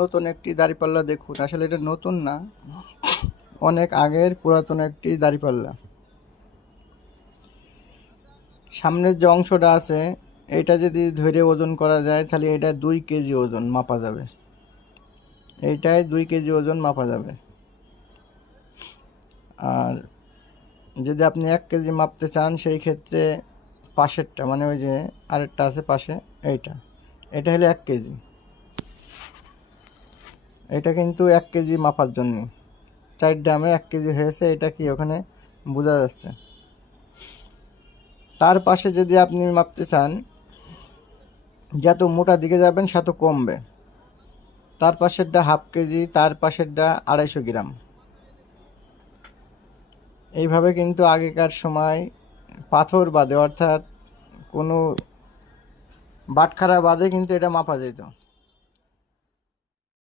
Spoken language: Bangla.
নতুন একটি দাঁড়িপাল্লা দেখুন। আসলে এটা নতুন না, অনেক আগের পুরাতন একটি দাঁড়িপাল্লা। সামনের যে অংশটা আছে এটা যদি ধরে ওজন করা যায় তাহলে এটা 2 কেজি ওজন মাপা যাবে। এইটাই 2 কেজি ওজন মাপা যাবে। আর যদি আপনি 1 কেজি মাপতে চান সেই ক্ষেত্রে পাশেরটা, মানে ওই যে আরেকটা আছে পাশে, এটা হলো 1 কেজি। এটা কিন্তু 1 কেজি মাপার জন্য 4 ড্রামে 1 কেজি হয়েছে, এটা কি ওখানে বোঝা যাচ্ছে। তার পাশে যদি আপনি মাপতে চান, যত মোটা দিকে যাবেন তত কমবে। তার পাশেরটা 1/2 কেজি, তার পাশেরটা 250 গ্রাম। এইভাবে কিন্তু আগেকার সময় পাথর বাদে, অর্থাৎ কোনো বাটখারা বাদে কিন্তু এটা মাপা যেত।